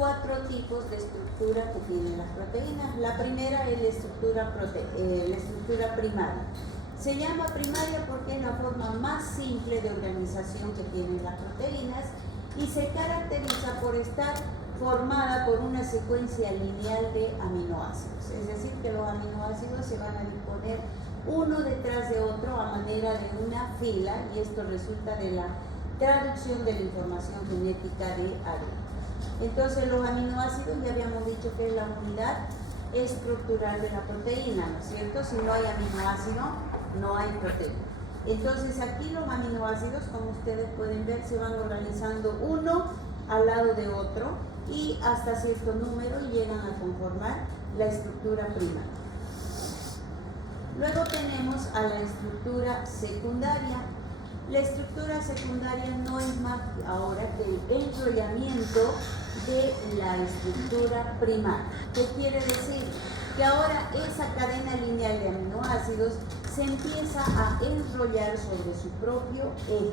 cuatro tipos de estructura que tienen las proteínas. La primera es la estructura primaria. Se llama primaria porque es la forma más simple de organización que tienen las proteínas y se caracteriza por estar formada por una secuencia lineal de aminoácidos. Es decir, que los aminoácidos se van a disponer uno detrás de otro a manera de una fila, y esto resulta de la traducción de la información genética de ADN. Entonces, los aminoácidos ya habíamos dicho que es la unidad estructural de la proteína, ¿no es cierto? Si no hay aminoácido, no hay proteína. Entonces, aquí los aminoácidos, como ustedes pueden ver, se van organizando uno al lado de otro y hasta cierto número llegan a conformar la estructura primaria. Luego tenemos a la estructura secundaria. La estructura secundaria no es más ahora que el enrollamiento de la estructura primaria. ¿Qué quiere decir? Que ahora esa cadena lineal de aminoácidos se empieza a enrollar sobre su propio eje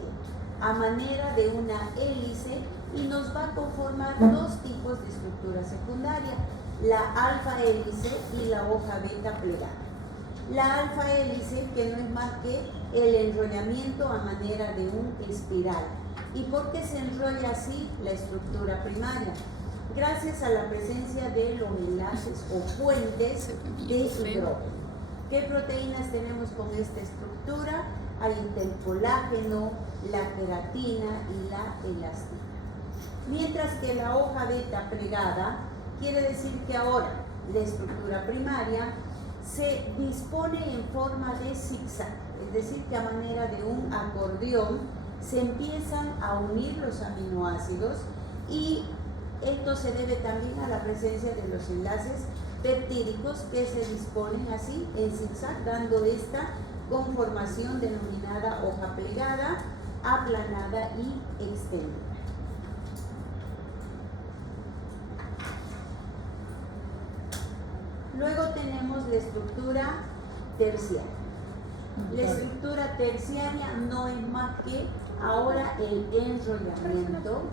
a manera de una hélice y nos va a conformar dos tipos de estructura secundaria, la alfa hélice y la hoja beta plegada. La alfa hélice, que no es más que el enrollamiento a manera de un espiral. ¿Y por qué se enrolla así la estructura primaria? Gracias a la presencia de los enlaces o puentes de hidrógeno. ¿Qué proteínas tenemos con esta estructura? Ahí está el colágeno, la queratina y la elastina. Mientras que la hoja beta plegada quiere decir que ahora la estructura primaria se dispone en forma de zigzag, es decir, que a manera de un acordeón se empiezan a unir los aminoácidos, y esto se debe también a la presencia de los enlaces peptídicos que se disponen así en zigzag, dando esta conformación denominada hoja plegada, aplanada y extendida. Luego tenemos la estructura terciaria. La estructura terciaria no es más que ahora el enrollamiento,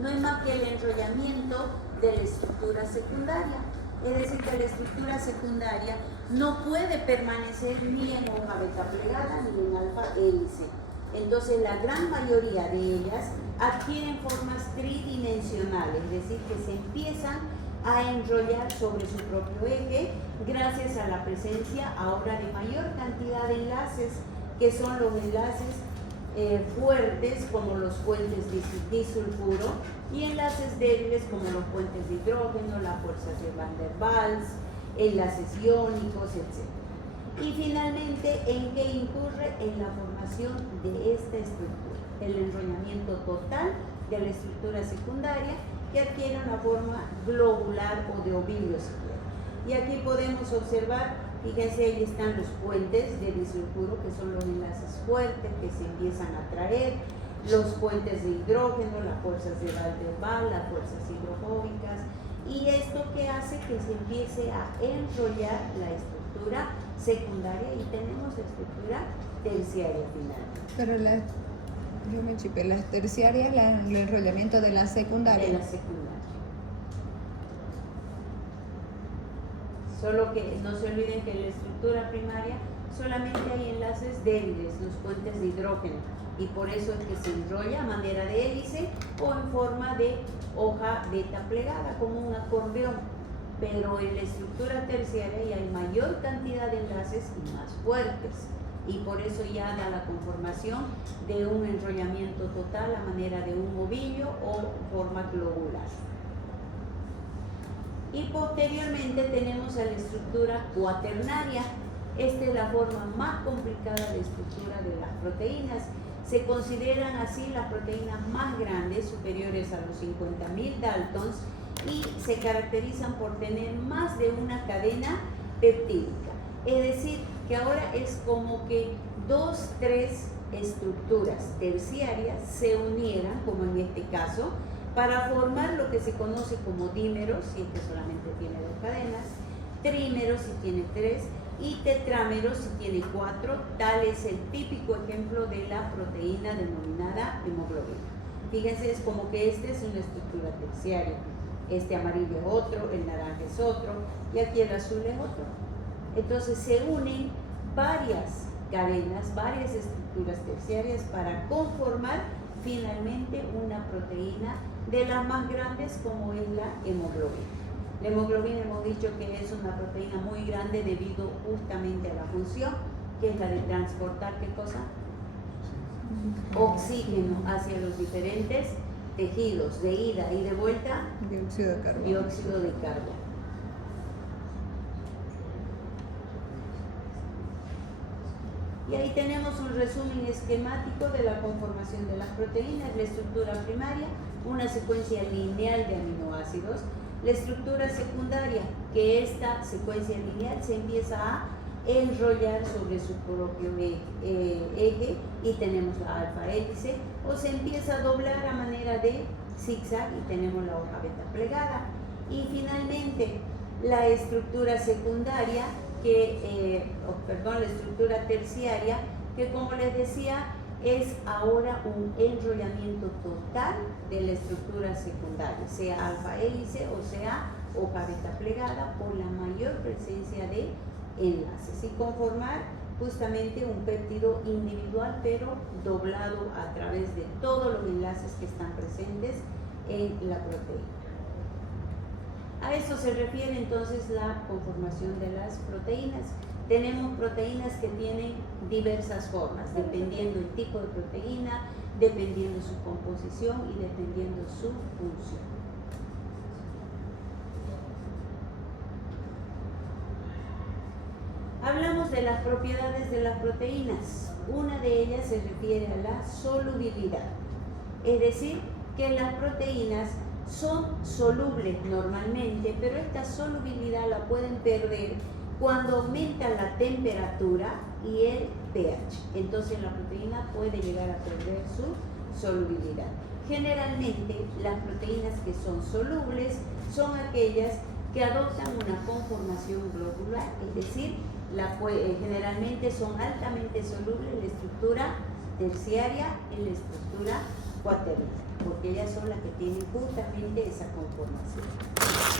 no es más que el enrollamiento de la estructura secundaria. Es decir, que la estructura secundaria no puede permanecer ni en hoja beta plegada ni en alfa hélice. Entonces, la gran mayoría de ellas adquieren formas tridimensionales, es decir, que se empiezan a enrollar sobre su propio eje gracias a la presencia ahora de mayor cantidad de enlaces, que son los enlaces fuertes como los puentes disulfuro y enlaces débiles como los puentes de hidrógeno, las fuerzas de Van der Waals, enlaces iónicos, etc. Y finalmente, ¿en qué incurre? En la formación de esta estructura, el enrollamiento total de la estructura secundaria, que adquiere una forma globular o de ovillo si quieren. Y aquí podemos observar, fíjense, ahí están los puentes de disulfuro, que son los enlaces fuertes que se empiezan a traer, los puentes de hidrógeno, las fuerzas de Van der Waals, las fuerzas hidrofóbicas, y esto que hace que se empiece a enrollar la estructura secundaria y tenemos la estructura terciaria final. Pero yo me chipé, las terciarias, el enrollamiento de la secundaria. De la secundaria. Solo que no se olviden que en la estructura primaria solamente hay enlaces débiles, los puentes de hidrógeno, y por eso es que se enrolla a manera de hélice o en forma de hoja beta plegada, como un acordeón. Pero en la estructura terciaria ya hay mayor cantidad de enlaces y más fuertes, y por eso ya da la conformación de un enrollamiento total a manera de un ovillo o forma globular. Y posteriormente tenemos a la estructura cuaternaria. Esta es la forma más complicada de estructura de las proteínas. Se consideran así las proteínas más grandes, superiores a los 50.000 Daltons, y se caracterizan por tener más de una cadena peptídica. Es decir, que ahora es como que 2, 3 estructuras terciarias se unieran, como en este caso, para formar lo que se conoce como dímeros, si es que solamente tiene 2 cadenas, trímeros si tiene 3, y tetrámeros si tiene 4, tal es el típico ejemplo de la proteína denominada hemoglobina. Fíjense, es como que este es una estructura terciaria. Este amarillo es otro, el naranja es otro, y aquí el azul es otro. Entonces se unen varias cadenas, varias estructuras terciarias para conformar finalmente una proteína de las más grandes, como es la hemoglobina. La hemoglobina hemos dicho que es una proteína muy grande debido justamente a la función, que es la de transportar, ¿qué cosa? Oxígeno hacia los diferentes tejidos, de ida y de vuelta, Dióxido de carbono. dióxido de carbono. Y ahí tenemos un resumen esquemático de la conformación de las proteínas, la estructura primaria, una secuencia lineal de aminoácidos, la estructura secundaria, que esta secuencia lineal se empieza a enrollar sobre su propio eje y tenemos la alfa hélice, o se empieza a doblar a manera de zigzag y tenemos la hoja beta plegada. Y finalmente la estructura secundaria, la estructura terciaria, que como les decía es ahora un enrollamiento total de la estructura secundaria, sea alfa hélice o sea hoja beta plegada, por la mayor presencia de enlaces, y conformar justamente un péptido individual pero doblado a través de todos los enlaces que están presentes en la proteína. A eso se refiere entonces la conformación de las proteínas. Tenemos proteínas que tienen diversas formas, dependiendo del tipo de proteína, dependiendo su composición y dependiendo su función. Hablamos de las propiedades de las proteínas. Una de ellas se refiere a la solubilidad, es decir, que las proteínas son solubles normalmente, pero esta solubilidad la pueden perder cuando aumenta la temperatura y el pH. Entonces la proteína puede llegar a perder su solubilidad. Generalmente las proteínas que son solubles son aquellas que adoptan una conformación globular, es decir, generalmente son altamente solubles en la estructura terciaria, en la estructura cuaternaria, porque ellas son las que tienen justamente esa conformación.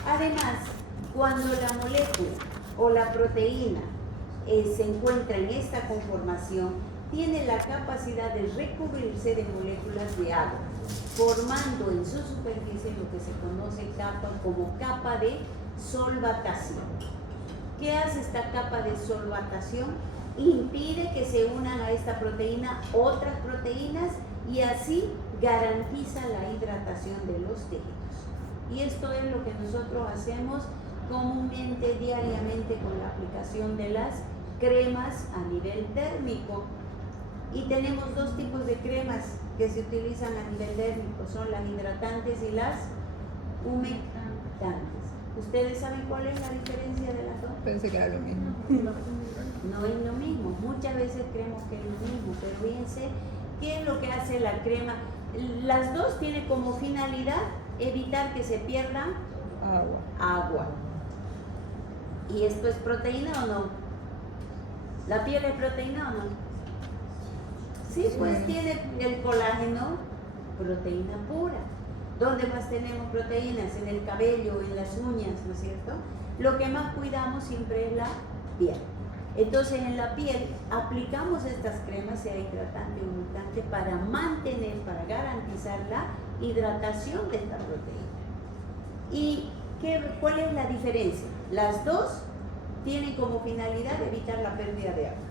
Además, cuando la molécula o la proteína se encuentra en esta conformación, tiene la capacidad de recubrirse de moléculas de agua, formando en su superficie lo que se conoce como capa de solvatación. ¿Qué hace esta capa de solvatación? Impide que se unan a esta proteína otras proteínas y así garantiza la hidratación de los tejidos. Y esto es lo que nosotros hacemos comúnmente, diariamente, con la aplicación de las cremas a nivel térmico. Y tenemos dos tipos de cremas que se utilizan a nivel térmico, son las hidratantes y las humectantes. ¿Ustedes saben cuál es la diferencia de las dos? Pensé que era lo mismo. No es lo mismo, muchas veces creemos que es lo mismo, pero fíjense qué es lo que hace la crema. Las dos tienen como finalidad evitar que se pierda agua. ¿Y esto es proteína o no? ¿La piel es proteína o no? Sí, pues tiene el colágeno, proteína pura. ¿Dónde más tenemos proteínas? En el cabello, en las uñas, ¿no es cierto? Lo que más cuidamos siempre es la piel. Entonces en la piel aplicamos estas cremas, sea hidratante o humectante, para mantener, para garantizar la hidratación de esta proteína. ¿Y cuál es la diferencia? Las dos tienen como finalidad evitar la pérdida de agua,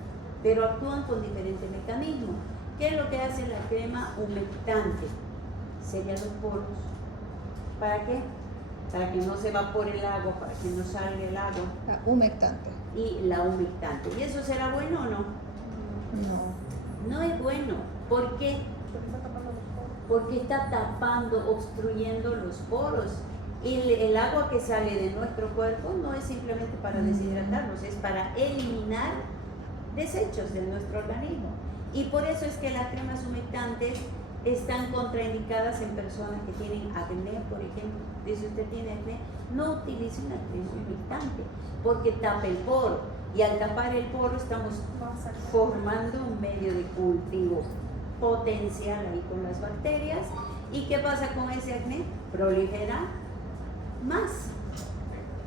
pero actúan con diferentes mecanismos. ¿Qué es lo que hace la crema humectante? Sellan los poros. ¿Para qué? Para que no se evapore el agua, para que no salga el agua. La humectante. Y la humectante. ¿Y eso será bueno o no? No. No es bueno. ¿Por qué? Porque está tapando, obstruyendo los poros. Y el agua que sale de nuestro cuerpo no es simplemente para deshidratarnos, es para eliminar desechos de nuestro organismo. Y por eso es que las cremas humectantes están contraindicadas en personas que tienen acné, por ejemplo. Si usted tiene acné, no utilice una crema humectante porque tapa el poro, y al tapar el poro estamos formando un medio de cultivo potencial ahí con las bacterias, ¿Y qué pasa con ese acné? Prolifera más.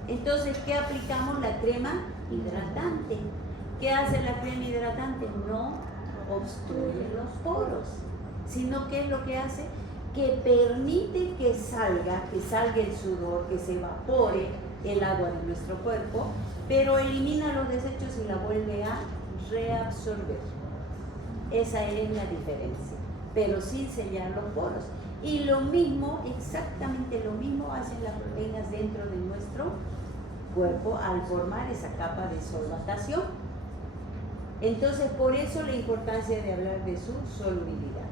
Entonces, ¿qué aplicamos? La crema hidratante. ¿Qué hace la crema hidratante? No obstruye los poros, sino que es lo que hace que permite que salga el sudor, que se evapore el agua de nuestro cuerpo, pero elimina los desechos y la vuelve a reabsorber. Esa es la diferencia, pero sin sellar los poros. Y lo mismo, exactamente lo mismo hacen las proteínas dentro de nuestro cuerpo al formar esa capa de solvatación. Entonces, por eso la importancia de hablar de su solubilidad.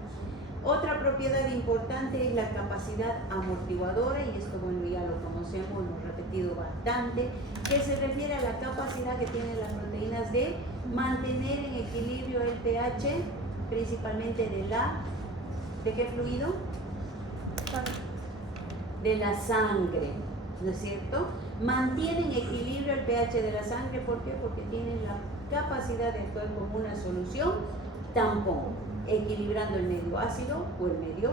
Otra propiedad importante es la capacidad amortiguadora, y esto, bueno, ya lo conocemos, lo hemos repetido bastante, que se refiere a la capacidad que tienen las proteínas de mantener en equilibrio el pH, principalmente ¿de qué fluido? De la sangre, ¿no es cierto? Mantienen equilibrio el pH de la sangre, ¿por qué? Porque tienen la capacidad de actuar como una solución tampón, equilibrando el medio ácido o el medio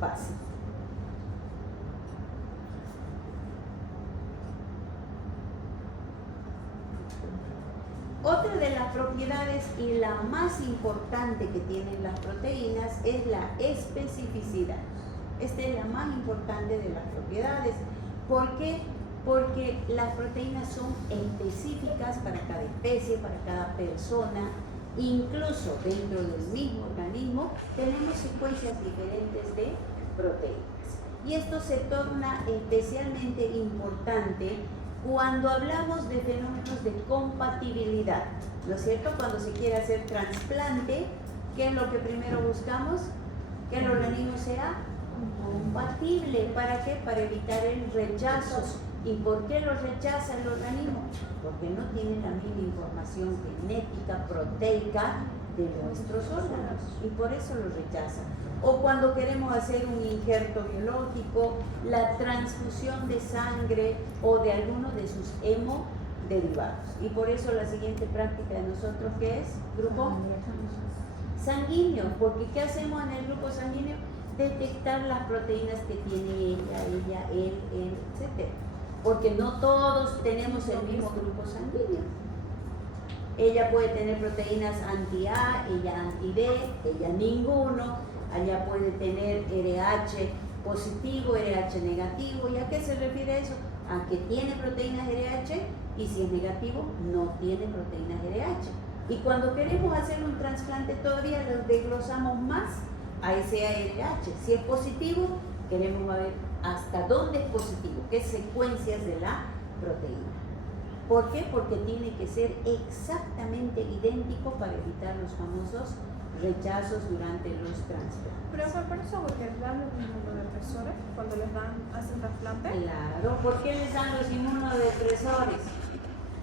básico. Otra de las propiedades y la más importante que tienen las proteínas es la especificidad. Esta es la más importante de las propiedades. ¿Por qué? Porque las proteínas son específicas para cada especie, para cada persona. Incluso dentro del mismo organismo tenemos secuencias diferentes de proteínas. Y esto se torna especialmente importante cuando hablamos de fenómenos de compatibilidad, ¿no es cierto? Cuando se quiere hacer trasplante, ¿qué es lo que primero buscamos? Que el organismo sea compatible. ¿Para qué? Para evitar el rechazo. ¿Y por qué lo rechaza el organismo? Porque no tiene la misma información genética, proteica de nuestros órganos, y por eso lo rechaza. O cuando queremos hacer un injerto biológico, la transfusión de sangre o de alguno de sus hemoderivados. Y por eso la siguiente práctica de nosotros, ¿qué es? Grupo sanguíneo. Porque ¿qué hacemos en el grupo sanguíneo? Detectar las proteínas que tiene ella, él, etc. Porque no todos tenemos el mismo grupo sanguíneo. Ella puede tener proteínas anti-A, ella anti-B, ella ninguno. Allá puede tener RH positivo, RH negativo. ¿Y a qué se refiere eso? A que tiene proteínas RH, y si es negativo, no tiene proteínas RH. Y cuando queremos hacer un trasplante, todavía lo desglosamos más a ese ARH. Si es positivo, queremos ver hasta dónde es positivo, qué secuencias de la proteína. ¿Por qué? Porque tiene que ser exactamente idéntico para evitar los famosos rechazos durante los trasplantes. Pero es por eso porque les dan los inmunodepresores cuando hacen trasplante. Claro, ¿por qué les dan los inmunodepresores?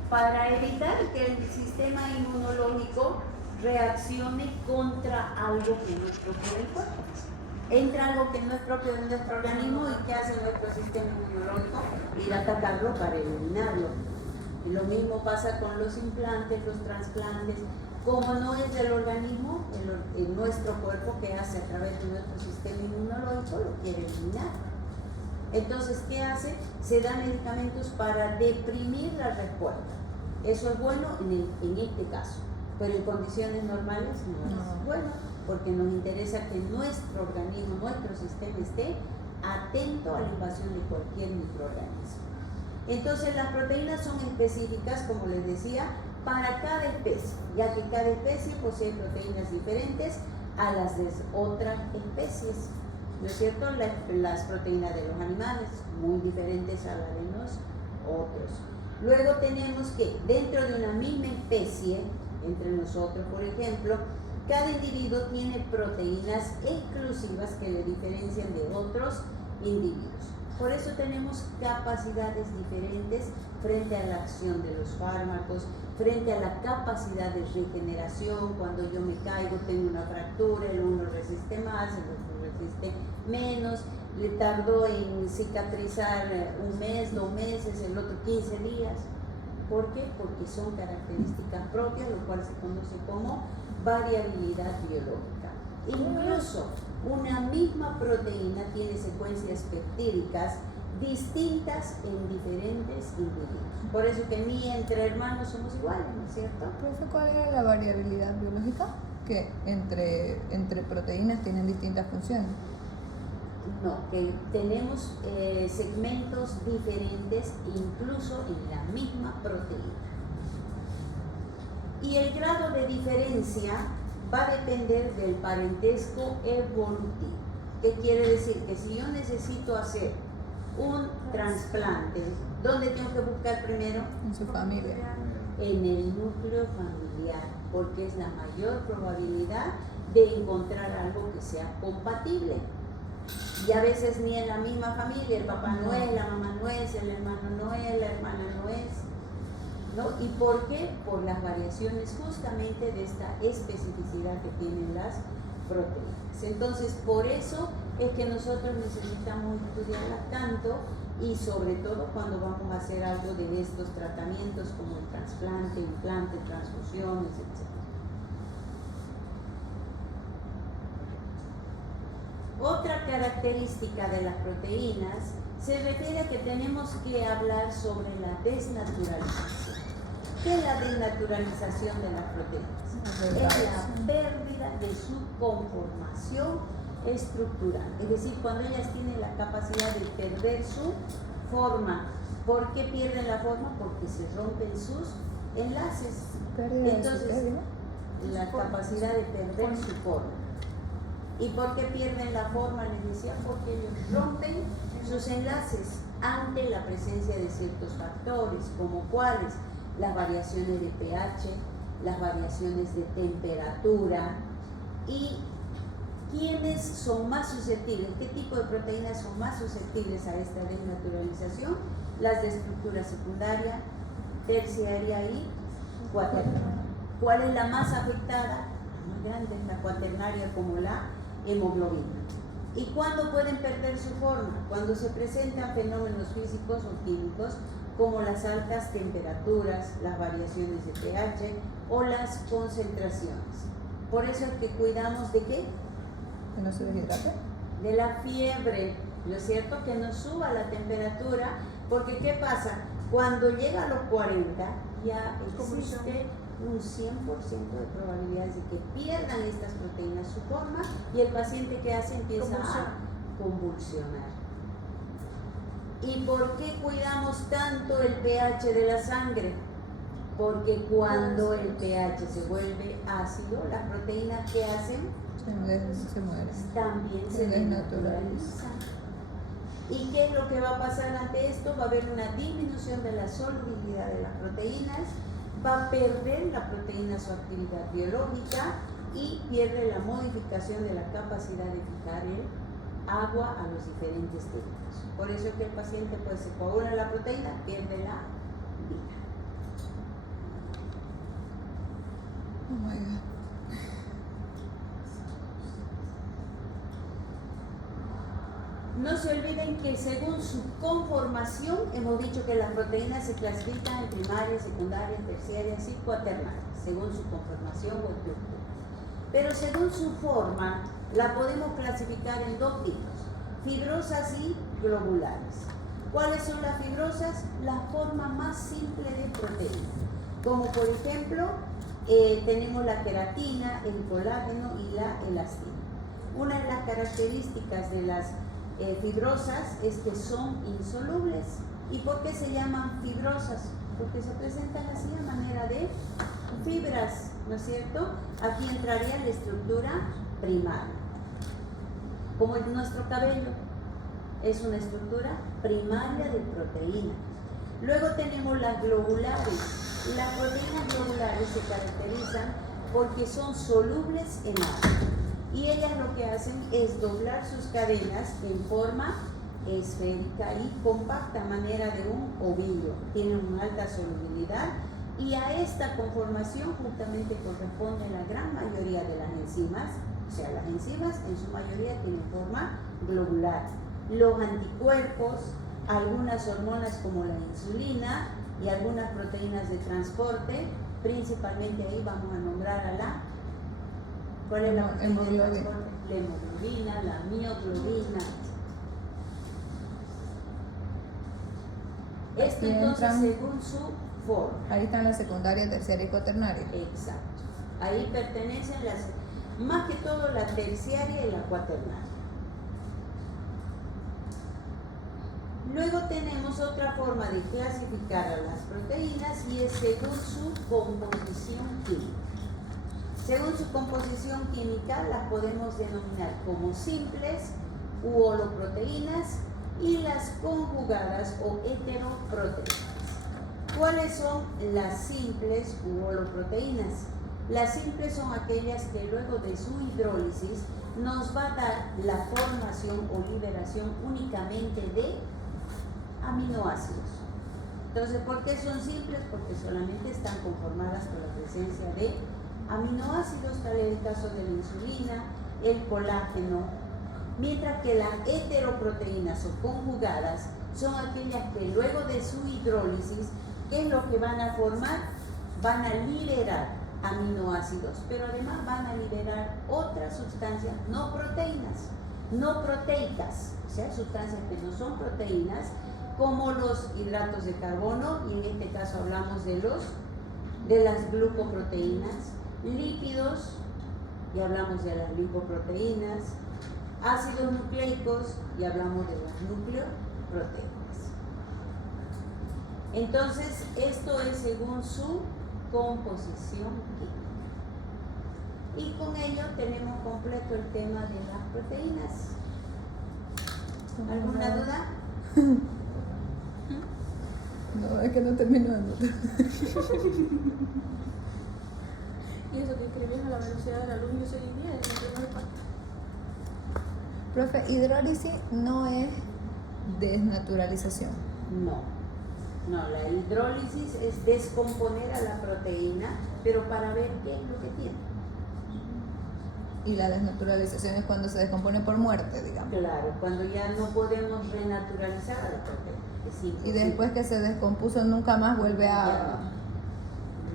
Para evitar que el sistema inmunológico reaccione contra algo que no es propio del cuerpo. Entra algo que no es propio de nuestro organismo, y ¿qué hace nuestro sistema inmunológico? Ir a atacarlo para eliminarlo. Y lo mismo pasa con los implantes, los trasplantes. Como no es del organismo, en nuestro cuerpo, que hace a través de nuestro sistema inmunológico, lo quiere eliminar. Entonces, ¿qué hace? Se da medicamentos para deprimir la respuesta. Eso es bueno en este caso, pero en condiciones normales no es bueno, porque nos interesa que nuestro organismo, nuestro sistema esté atento a la invasión de cualquier microorganismo. Entonces, las proteínas son específicas, como les decía, para cada especie, ya que cada especie posee proteínas diferentes a las de otras especies, ¿no es cierto? Las proteínas de los animales, muy diferentes a las de nosotros. Luego tenemos que dentro de una misma especie, entre nosotros por ejemplo, cada individuo tiene proteínas exclusivas que le diferencian de otros individuos. Por eso tenemos capacidades diferentes frente a la acción de los fármacos, frente a la capacidad de regeneración. Cuando yo me caigo, tengo una fractura, el uno resiste más, el otro resiste menos, le tardó en cicatrizar un mes, 2 meses, el otro 15 días. ¿Por qué? Porque son características propias, lo cual se conoce como variabilidad biológica. Incluso una misma proteína tiene secuencias peptídicas distintas en diferentes individuos. Por eso que ni entre hermanos somos iguales, ¿no es cierto? Profe, ¿cuál era la variabilidad biológica? Que entre proteínas tienen distintas funciones. No, que tenemos segmentos diferentes incluso en la misma proteína. Y el grado de diferencia va a depender del parentesco evolutivo. ¿Qué quiere decir? Que si yo necesito hacer un trasplante, ¿dónde tengo que buscar primero? En su familia. En el núcleo familiar, porque es la mayor probabilidad de encontrar algo que sea compatible. Y a veces ni en la misma familia, el papá no es, la mamá no es, el hermano no es, la hermana no es, ¿no? ¿Y por qué? Por las variaciones justamente de esta especificidad que tienen las proteínas. Entonces, por eso es que nosotros necesitamos estudiarlas tanto y sobre todo cuando vamos a hacer algo de estos tratamientos como el trasplante, implante, transfusiones, etc. Otra característica de las proteínas se refiere a que tenemos que hablar sobre la desnaturalización. ¿Qué es la desnaturalización de las proteínas? Es la pérdida de su conformación estructural. Es decir, cuando ellas tienen la capacidad de perder su forma. ¿Por qué pierden la forma? Porque se rompen sus enlaces. Entonces, la capacidad de perder su forma. ¿Y por qué pierden la forma? Les decía, porque ellos rompen sus enlaces ante la presencia de ciertos factores, como cuáles, las variaciones de pH, las variaciones de temperatura. ¿Y quiénes son más susceptibles? ¿Qué tipo de proteínas son más susceptibles a esta desnaturalización? Las de estructura secundaria, terciaria y cuaternaria. ¿Cuál es la más afectada? La más grande es la cuaternaria, como la hemoglobina. ¿Y cuándo pueden perder su forma? Cuando se presentan fenómenos físicos o químicos como las altas temperaturas, las variaciones de pH o las concentraciones. Por eso es que cuidamos de ¿qué? ¿Que no se deshidrate? De la fiebre, ¿no es cierto? Que no suba la temperatura, porque ¿qué pasa? Cuando llega a los 40 ya existe un 100% de probabilidades de que pierdan estas proteínas su forma y el paciente que hace empieza a convulsionar. ¿Y por qué cuidamos tanto el pH de la sangre? Porque cuando el pH se vuelve ácido, las proteínas que hacen se mueren. También se desnaturalizan. ¿Y qué es lo que va a pasar ante esto? Va a haber una disminución de la solubilidad de las proteínas, va a perder la proteína su actividad biológica y pierde la modificación de la capacidad de fijar el agua a los diferentes tejidos. Por eso es que el paciente pues se coagula la proteína, pierde la vida. Oh my God. No se olviden que según su conformación, hemos dicho que las proteínas se clasifican en primarias, secundarias, terciarias y cuaternarias, según su conformación o estructura. Pero según su forma, la podemos clasificar en dos tipos, fibrosas y globulares. ¿Cuáles son las fibrosas? La forma más simple de proteína, como por ejemplo, tenemos la queratina, el colágeno y la elastina. Una de las características de las fibrosas es que son insolubles. ¿Y por qué se llaman fibrosas? Porque se presentan así a manera de fibras, ¿no es cierto? Aquí entraría la estructura primaria, como en nuestro cabello, es una estructura primaria de proteína. Luego tenemos las globulares. Las proteínas globulares se caracterizan porque son solubles en agua. Y ellas lo que hacen es doblar sus cadenas en forma esférica y compacta, a manera de un ovillo. Tienen una alta solubilidad y a esta conformación justamente corresponde la gran mayoría de las enzimas. O sea, las enzimas en su mayoría tienen forma globular. Los anticuerpos, algunas hormonas como la insulina y algunas proteínas de transporte, principalmente ahí vamos a nombrar a la ¿Cuál es la proteína de Hemoglobina. transporte? La hemoglobina, la mioglobina. Esto Y entonces entran- según su forma. Ahí están la secundaria, terciaria y cuaternaria. Exacto. Ahí pertenecen más que todo la terciaria y la cuaternaria. Luego tenemos otra forma de clasificar a las proteínas y es según su composición química. Según su composición química las podemos denominar como simples u holoproteínas y las conjugadas o heteroproteínas. ¿Cuáles son las simples u holoproteínas? Las simples son aquellas que luego de su hidrólisis nos va a dar la formación o liberación únicamente de aminoácidos. Entonces, ¿por qué son simples? Porque solamente están conformadas por la presencia de aminoácidos, tal es el caso de la insulina, el colágeno, mientras que las heteroproteínas o conjugadas son aquellas que luego de su hidrólisis, ¿qué es lo que van a formar? Van a liberar aminoácidos, pero además van a liberar otras sustancias no proteínas, no proteicas, o sea, sustancias que no son proteínas, como los hidratos de carbono, y en este caso hablamos de las glucoproteínas, lípidos, y hablamos de las lipoproteínas, ácidos nucleicos, y hablamos de las nucleoproteínas. Entonces, esto es según su composición química. Y con ello tenemos completo el tema de las proteínas. ¿Alguna duda? No, es que no termino de notar. Y eso que escribías a la velocidad de la luz, yo seguiría en la primera parte. Profe, hidrólisis no es desnaturalización. No, la hidrólisis es descomponer a la proteína, pero para ver qué es lo que tiene. Y la desnaturalización es cuando se descompone por muerte, digamos. Claro, cuando ya no podemos renaturalizar a la proteína. Es Y imposible. después que se descompuso nunca más vuelve Ya a...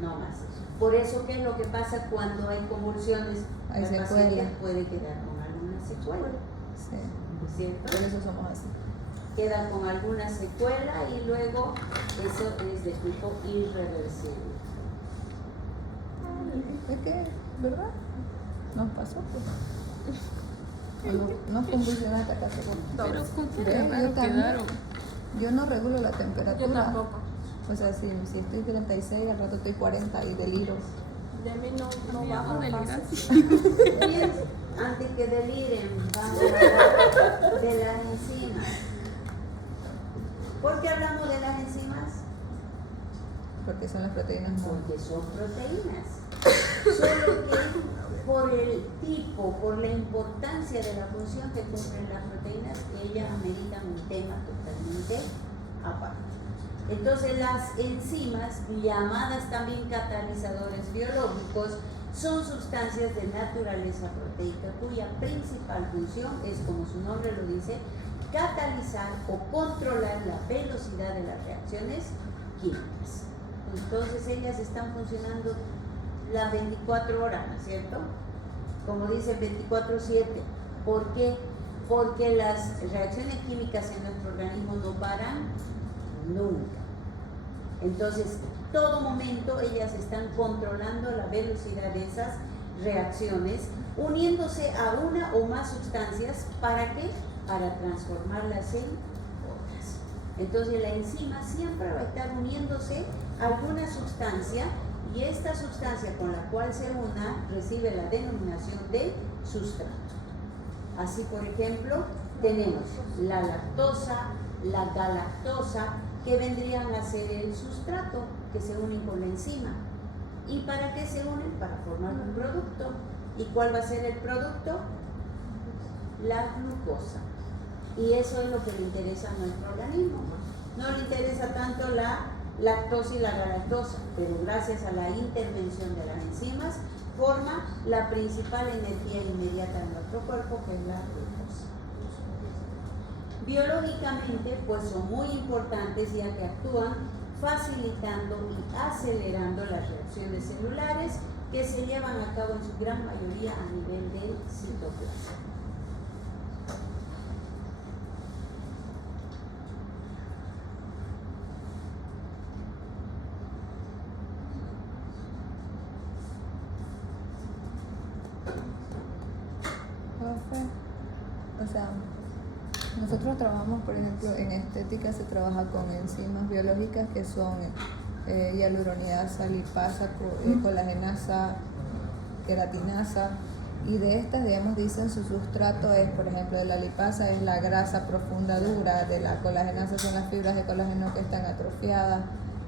no más. Por eso, ¿qué es lo que pasa cuando hay convulsiones? Hay La secuelas. paciente puede quedar con alguna secuela, Sí, ¿cierto? por eso somos así. Queda con alguna secuela y luego eso es de tipo irreversible. Es que, ¿verdad? Nos pasó, pues. Nos convulsionaste acá, seguro. Pero ¿cómo Ve, de yo raro también. quedaron? Yo no regulo la temperatura. Yo tampoco. O sea, si estoy 36, al rato estoy 40 y deliro. De mí no Me hago baja delirar. fácil. Bien, antes que deliren, vamos a hablar de las enzimas. ¿Por qué hablamos de las enzimas? Porque son las proteínas no. Porque son proteínas. Solo que por el tipo, por la importancia de la función que cumplen las proteínas, ellas ameritan un tema totalmente aparte. Entonces las enzimas, llamadas también catalizadores biológicos, son sustancias de naturaleza proteica cuya principal función es, como su nombre lo dice, catalizar o controlar la velocidad de las reacciones químicas. Entonces ellas están funcionando las 24 horas, ¿no es cierto? Como dice 24/7. ¿Por qué? Porque las reacciones químicas en nuestro organismo no paran nunca. Entonces, todo momento ellas están controlando la velocidad de esas reacciones, uniéndose a una o más sustancias. ¿Para qué? Para transformarlas en otras. Entonces, la enzima siempre va a estar uniéndose a alguna sustancia y esta sustancia con la cual se una recibe la denominación de sustrato. Así, por ejemplo, tenemos la lactosa, la galactosa, que vendrían a ser el sustrato, que se unen con la enzima. ¿Y para qué se unen? Para formar un producto. ¿Y cuál va a ser el producto? La glucosa. Y eso es lo que le interesa a nuestro organismo. No le interesa tanto la lactosa y la galactosa, pero gracias a la intervención de las enzimas, forma la principal energía inmediata de nuestro cuerpo, que es la glucosa. Biológicamente, pues son muy importantes ya que actúan facilitando y acelerando las reacciones celulares que se llevan a cabo en su gran mayoría a nivel del citoplasma. O sea, nosotros trabajamos, por ejemplo, en estética se trabaja con enzimas biológicas que son hialuronidasa, lipasa, colagenasa, queratinasa, y de estas, digamos, dicen su sustrato es, por ejemplo, de la lipasa es la grasa profunda dura, de la colagenasa son las fibras de colágeno que están atrofiadas.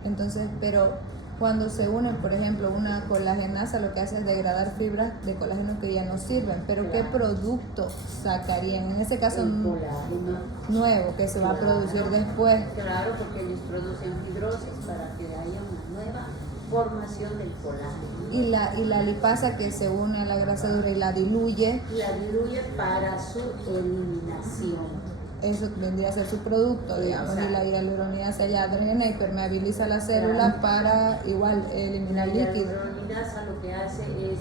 Entonces, pero cuando se unen, por ejemplo, una colagenasa lo que hace es degradar fibras de colágeno que ya no sirven, pero ¿qué producto sacarían? En ese caso, nuevo, que se va a producir después. Claro, porque ellos producen fibrosis para que haya una nueva formación del colágeno. Y la lipasa que se une a la grasa dura y la diluye. La diluye para su eliminación. Eso vendría a ser su producto, digamos, y la hialuronidasa ya drena y permeabiliza la célula para igual eliminar líquido. La hialuronidasa lo que hace es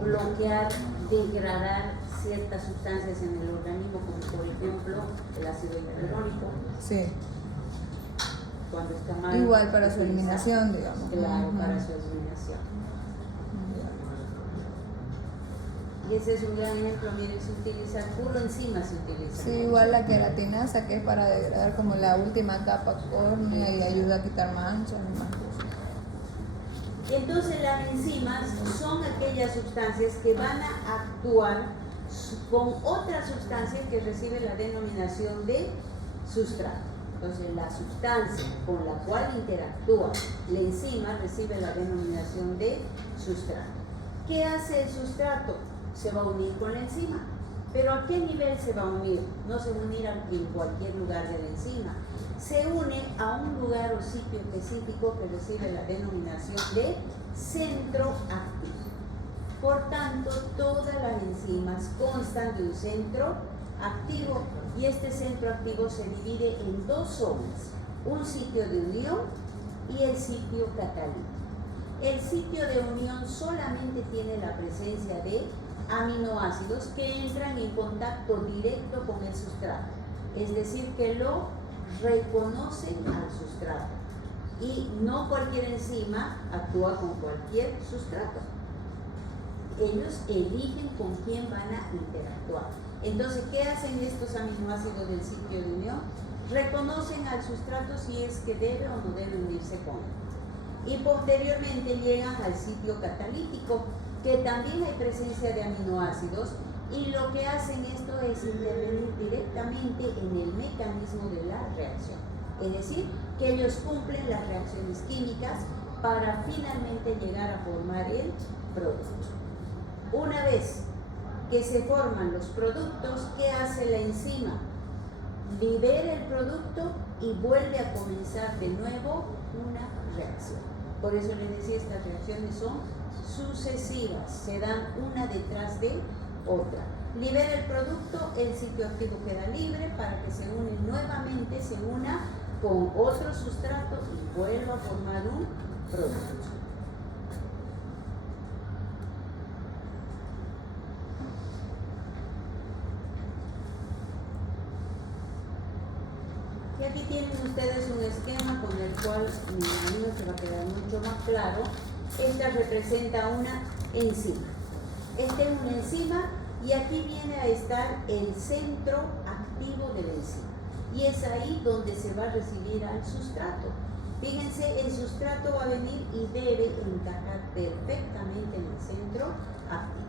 bloquear, degradar ciertas sustancias en el organismo, como por ejemplo el ácido hialurónico. Sí. Cuando está mal. Igual para su eliminación, digamos. Claro, para su eliminación. Y ese es un gran ejemplo, miren, se utiliza puro enzima, se utiliza. Sí, igual la queratinasa, que es para degradar como la última capa córnea y ayuda a quitar manchas y más cosas. Entonces las enzimas son aquellas sustancias que van a actuar con otras sustancias que reciben la denominación de sustrato. Entonces la sustancia con la cual interactúa la enzima recibe la denominación de sustrato. ¿Qué hace el sustrato? Se va a unir con la enzima. ¿Pero a qué nivel se va a unir? No se va a unir en cualquier lugar de la enzima. Se une a un lugar o sitio específico que recibe la denominación de centro activo. Por tanto, todas las enzimas constan de un centro activo y este centro activo se divide en dos zonas, un sitio de unión y el sitio catalítico. El sitio de unión solamente tiene la presencia de aminoácidos que entran en contacto directo con el sustrato, es decir, que lo reconocen al sustrato, y no cualquier enzima actúa con cualquier sustrato. Ellos eligen con quién van a interactuar. Entonces, ¿qué hacen estos aminoácidos del sitio de unión? Reconocen al sustrato si es que debe o no debe unirse con él. Y posteriormente llegan al sitio catalítico, que también hay presencia de aminoácidos, y lo que hacen esto es intervenir directamente en el mecanismo de la reacción. Es decir, que ellos cumplen las reacciones químicas para finalmente llegar a formar el producto. Una vez que se forman los productos, ¿qué hace la enzima? Libera el producto y vuelve a comenzar de nuevo una reacción. Por eso les decía, estas reacciones son sucesivas, se dan una detrás de otra. Libera el producto, el sitio activo queda libre para que se une nuevamente, se una con otro sustrato y vuelva a formar un producto. Y aquí tienen ustedes un esquema con el cual me imagino que va a quedar mucho más claro. Esta representa una enzima. Esta es una enzima y aquí viene a estar el centro activo de la enzima. Y es ahí donde se va a recibir al sustrato. Fíjense, el sustrato va a venir y debe encajar perfectamente en el centro activo.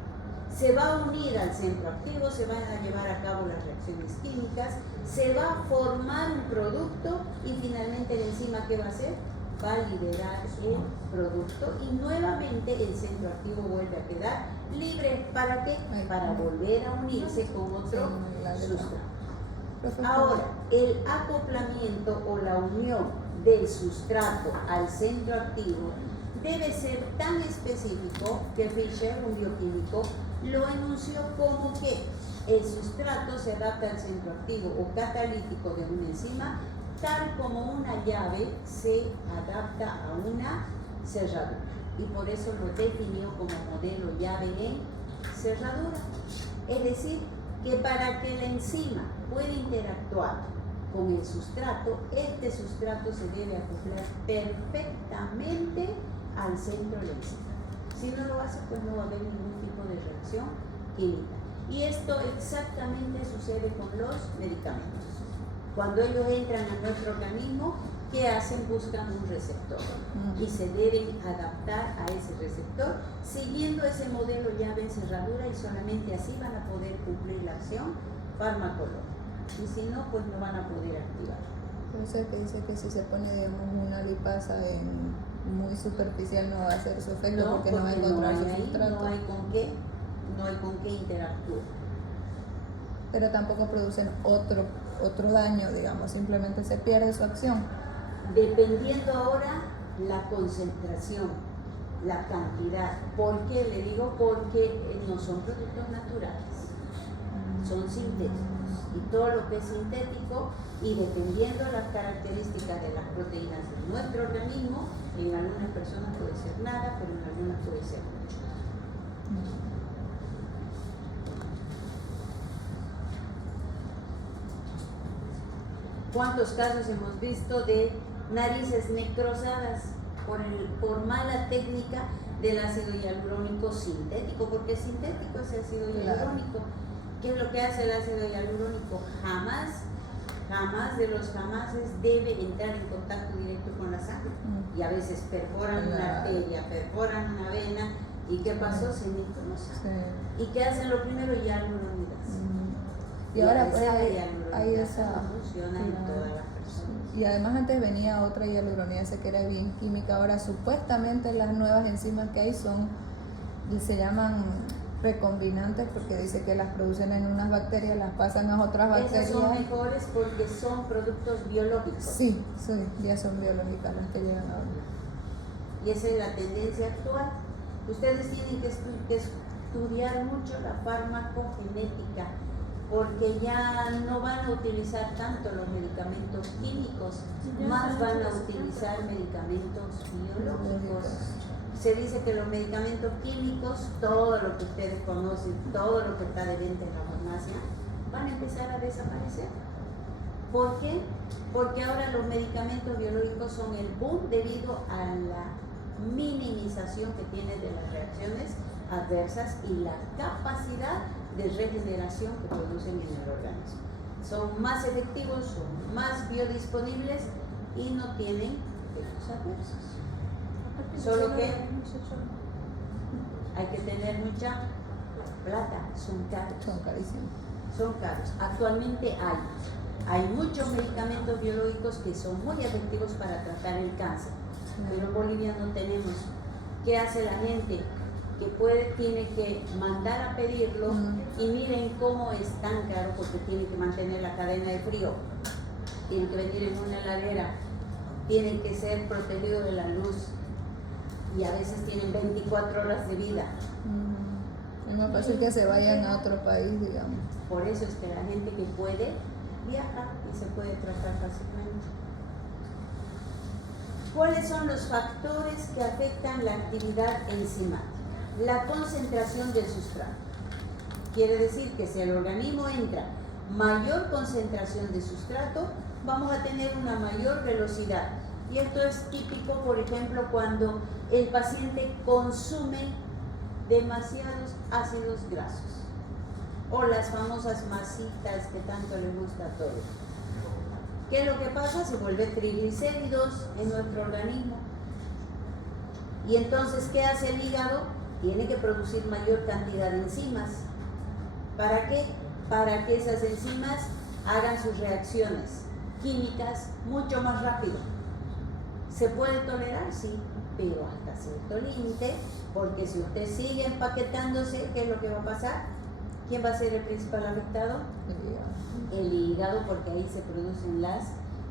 Se va a unir al centro activo, se van a llevar a cabo las reacciones químicas, se va a formar un producto y finalmente la enzima, ¿qué va a hacer? Va a liberar el producto y nuevamente el centro activo vuelve a quedar libre. ¿Para qué? Para volver a unirse con otro sustrato. Ahora, el acoplamiento o la unión del sustrato al centro activo debe ser tan específico que Fischer, un bioquímico, lo enunció como que el sustrato se adapta al centro activo o catalítico de una enzima, tal como una llave se adapta a una cerradura. y por eso lo definió como modelo llave en cerradura. Es decir, que para que la enzima pueda interactuar con el sustrato, este sustrato se debe acoplar perfectamente al centro de la enzima. Si no lo hace, pues no va a haber ningún tipo de reacción química. Y esto exactamente sucede con los medicamentos. Cuando ellos entran a nuestro organismo, ¿qué hacen? Buscan un receptor y se deben adaptar a ese receptor siguiendo ese modelo llave en cerradura, y solamente así van a poder cumplir la acción farmacológica. Y si no, pues no van a poder activar. Por eso es que dice que si se pone, digamos, una lipasa muy superficial no va a hacer su efecto, No, porque no va a encontrar su ahí, sustrato. no hay con qué interactuar. Pero tampoco producen otro daño, digamos, simplemente se pierde su acción. Dependiendo ahora la concentración, la cantidad. ¿Por qué? Le digo porque no son productos naturales, son sintéticos. Y todo lo que es sintético, y dependiendo las características de las proteínas de nuestro organismo, en algunas personas puede ser nada, pero en algunas puede ser mucho. ¿Cuántos casos hemos visto de narices necrosadas por mala técnica del ácido hialurónico sintético? Porque es sintético ese ácido hialurónico. ¿Qué es lo que hace el ácido hialurónico? Jamás de los jamases debe entrar en contacto directo con la sangre. Y a veces perforan una arteria, perforan una vena. ¿Y qué pasó? Se necrosa. Sí. ¿Y qué hacen lo primero? Hialuronidas. Y ahora pues hay esa... No funciona en todas las personas. Y además antes venía otra hialuronidasa que era bien química. Ahora supuestamente las nuevas enzimas que hay se llaman recombinantes, porque dice que las producen en unas bacterias, las pasan a otras bacterias. Esas son mejores porque son productos biológicos. Sí, ya son biológicas las que llegan ahora. Y esa es la tendencia actual. Ustedes tienen que estudiar mucho la farmacogenética, porque ya no van a utilizar tanto los medicamentos químicos, más van a utilizar medicamentos biológicos. Se dice que los medicamentos químicos, todo lo que ustedes conocen, todo lo que está de venta en la farmacia, van a empezar a desaparecer. ¿Por qué? Porque ahora los medicamentos biológicos son el boom debido a la minimización que tienen de las reacciones adversas y la capacidad de regeneración que producen en el organismo. Son más efectivos, son más biodisponibles y no tienen efectos adversos. Solo que hay que tener mucha plata, son caros. Son carísimos. Son caros. Actualmente hay muchos medicamentos biológicos que son muy efectivos para tratar el cáncer, pero en Bolivia no tenemos. ¿Qué hace la gente? Que tiene que mandar a pedirlo, y miren cómo es tan caro, porque tiene que mantener la cadena de frío, tiene que venir en una heladera, tienen que ser protegidos de la luz, y a veces tienen 24 horas de vida. Es más fácil que se vayan a otro país, digamos. Por eso es que la gente que puede viaja y se puede tratar fácilmente. ¿Cuáles son los factores que afectan la actividad enzimática? La concentración del sustrato. Quiere decir que si al organismo entra mayor concentración de sustrato, vamos a tener una mayor velocidad. Y esto es típico, por ejemplo, cuando el paciente consume demasiados ácidos grasos, o las famosas masitas que tanto le gusta a todos. ¿Qué es lo que pasa? Se vuelve triglicéridos en nuestro organismo. Y entonces, ¿qué hace el hígado? Tiene que producir mayor cantidad de enzimas. ¿Para qué? Para que esas enzimas hagan sus reacciones químicas mucho más rápido. ¿Se puede tolerar? Sí, pero hasta cierto límite, porque si usted sigue empaquetándose, ¿qué es lo que va a pasar? ¿Quién va a ser el principal afectado? El hígado, porque ahí se producen las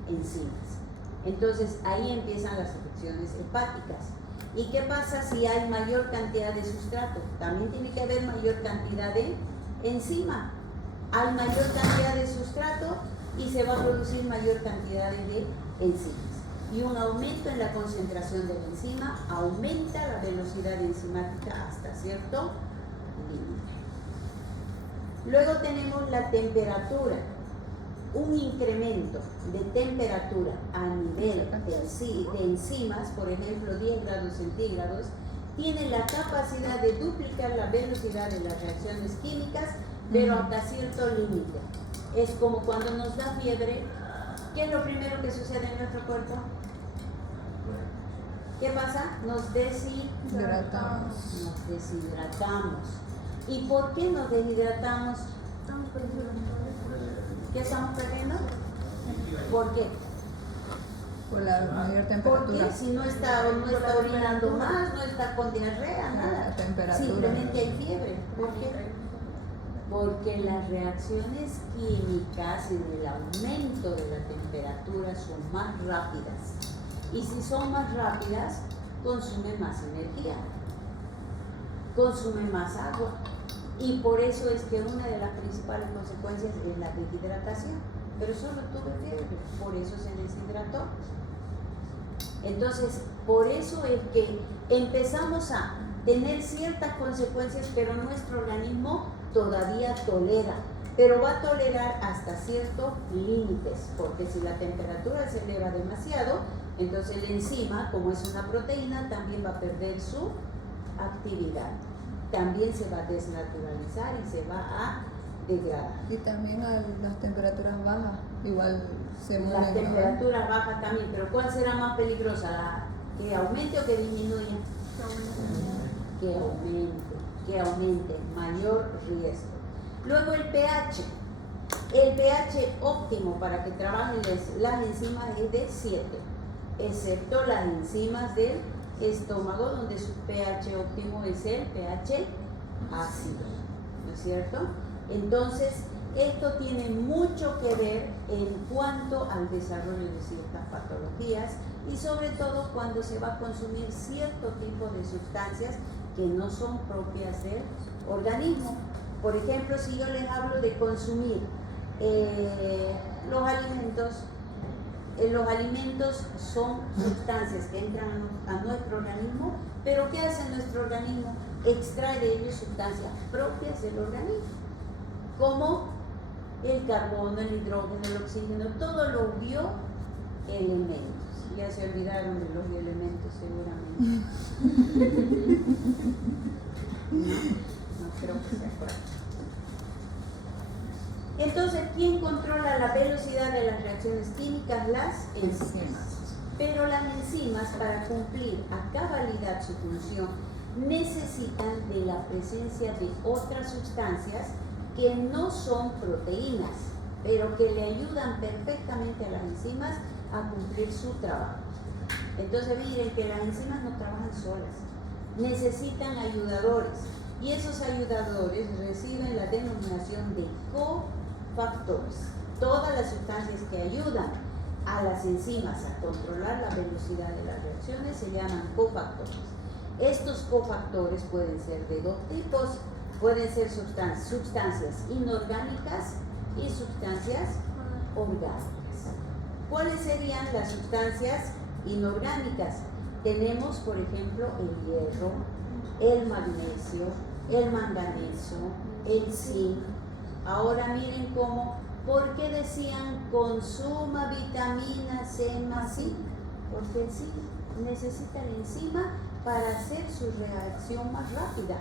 enzimas. Entonces ahí empiezan las afecciones hepáticas. ¿Y qué pasa si hay mayor cantidad de sustrato? También tiene que haber mayor cantidad de enzima. Hay mayor cantidad de sustrato y se va a producir mayor cantidad de enzimas. y un aumento en la concentración de la enzima aumenta la velocidad enzimática hasta cierto límite. Luego tenemos la temperatura. Un incremento de temperatura a nivel de enzimas, por ejemplo 10 grados centígrados, tiene la capacidad de duplicar la velocidad de las reacciones químicas, pero hasta cierto límite. Es como cuando nos da fiebre, ¿qué es lo primero que sucede en nuestro cuerpo? ¿Qué pasa? Nos deshidratamos. Nos deshidratamos. ¿Y por qué nos deshidratamos? ¿Qué estamos perdiendo? ¿Por qué? Por la mayor temperatura. Porque si no está orinando más, no está con diarrea, nada. La temperatura. Simplemente hay fiebre. ¿Por qué? Porque las reacciones químicas en el aumento de la temperatura son más rápidas. Y si son más rápidas, consumen más energía, consumen más agua. Y por eso es que una de las principales consecuencias es la deshidratación. Pero solo tuve fiebre, por eso se deshidrató. Entonces, por eso es que empezamos a tener ciertas consecuencias, pero nuestro organismo todavía tolera. Pero va a tolerar hasta ciertos límites, porque si la temperatura se eleva demasiado, entonces la enzima, como es una proteína, también va a perder su actividad. También se va a desnaturalizar y se va a degradar. Y también a las temperaturas bajas, igual se mueren. Las temperaturas bajas también, pero ¿cuál será más peligrosa? ¿Que aumente o que disminuya? Que aumente, mayor riesgo. Luego el pH. El pH óptimo para que trabajen las enzimas es de 7, excepto las enzimas del estómago, donde su pH óptimo es el pH ácido, ¿no es cierto? Entonces, esto tiene mucho que ver en cuanto al desarrollo de ciertas patologías y sobre todo cuando se va a consumir cierto tipo de sustancias que no son propias del organismo. Por ejemplo, si yo les hablo de consumir los alimentos son sustancias que entran a nuestro organismo, pero ¿qué hace nuestro organismo? Extrae de ellos sustancias propias del organismo, como el carbono, el hidrógeno, el oxígeno, todos los bioelementos. Ya se olvidaron de los bioelementos seguramente. No creo que sea por ahí. Entonces, ¿quién controla la velocidad de las reacciones químicas? Las enzimas. Pero las enzimas, para cumplir a cabalidad su función, necesitan de la presencia de otras sustancias que no son proteínas, pero que le ayudan perfectamente a las enzimas a cumplir su trabajo. Entonces miren que las enzimas no trabajan solas, necesitan ayudadores, y esos ayudadores reciben la denominación de cofactores. Todas las sustancias que ayudan a las enzimas a controlar la velocidad de las reacciones se llaman cofactores. Estos cofactores pueden ser de dos tipos, pueden ser sustancias inorgánicas y sustancias orgánicas. ¿Cuáles serían las sustancias inorgánicas? Tenemos, por ejemplo, el hierro, el magnesio, el manganeso, el zinc. Ahora miren cómo, ¿por qué decían consuma vitamina C más zinc? Porque el zinc necesita la enzima para hacer su reacción más rápida.